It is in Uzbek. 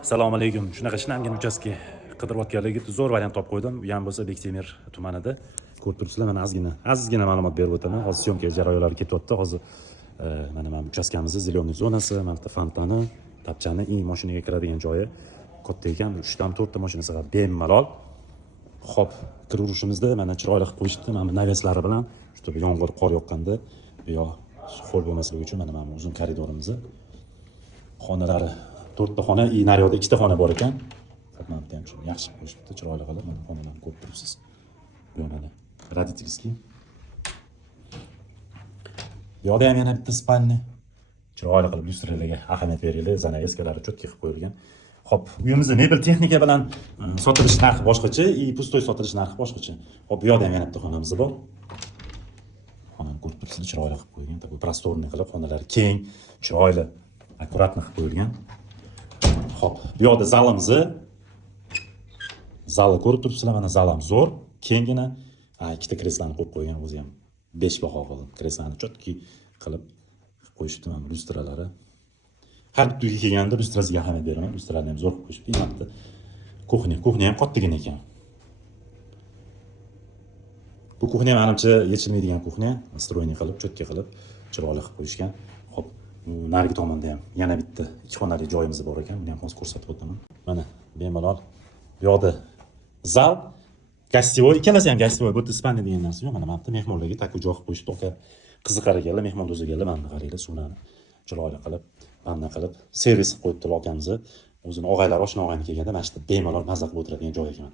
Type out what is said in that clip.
Assalomu alaykum. Shunaqa shinamgina uchastka qidirayotganlarga zo'r variant topib qo'ydim. Bu ham bo'lsa Bektemir tumanida. Ko'rib turibsizlar, mana ozgina ma'lumot berib o'taman. Hozir syomka jarayonlari ketyapti. Hozir mana uchastkamizni zelyoniy zonasi, mana bitta fontani, tapchani, mashinaga kiradigan joyi katta ekan. 3 dan 4 ta mashina sig'adi bemalol. Xo'p, kiraverishimizda mana chiroyli qilib qo'yishdi. Mana naveslari bilan, shu yomg'ir, qor yoqqanda bu yoq ho'l bo'lmasligi uchun mana uzun koridorimizni xonalari 4 ta xona, naryoqda 2 ta xona bor ekan. Mana bitta ham shuni yaxshi qo'yishibdi, chiroyli qilib. Mana xonalarni ko'rib turibsiz. Bu yana родительский. Bu yoqda ham yana bitta spalni. Chiroyli qilib lyustralarga ahamiyat beringlar, zanaveskalari cho'tki qilib qo'yilgan. Xo'p, uyimizda mebel texnika bilan sotilish narxi boshqacha, pustoy sotilish narxi boshqacha. Xo'p, bu yoqda ham yana bitta xonamiz bor. Xonani ko'rib turibsiz, chiroyli qilib qo'yilgan. Bu prostorniy qilib, xonalari keng, chiroyli, akkuratni qilib qo'yilgan. Xo'p, bu yoqda zalimizni. Zalni ko'rib turibsizlar, mana zalim zo'r, kenggina. Ikkita kreslani qo'yib qo'ygan, o'zi ham 5 baho qilib. Kreslani cho'tki qilib qo'yishdi, mana lyustralari. Har bitta uyga kelganda lyustrasiga ahamiyat beraman. Lyustralarni ham zo'r qilib qo'yishdi. Bitta kuxnya ham kattagina ekan. Bu kuxnya menimcha yechilmaydigan kuxnya, stroyniy qilib, cho'tki qilib, chiroyli qilib qo'yishgan. Xo'p, narigi tomonda ham yana bitta 2 xonali joyimiz bor ekan. Buni ham hozir ko'rsatib o'taman. Mana bemalol bu yoqda zal, gastevoy, ikkalasi ham gastevoy, bu spalni degan narsa yo'q. Mana bu yerda mehmonlarga takku joy qilib qo'yishdi. To'qa qiziqar ekanlar, mehmon do'zaganlar, mana qaranglar, suvlarni chiroyli qilib, mana qilib servis qilib qo'yibdi lokamizni. O'zini og'aylar, oshna og'ayni kelganda mana shu bemalol mazza qilib o'tiradigan joy ekan.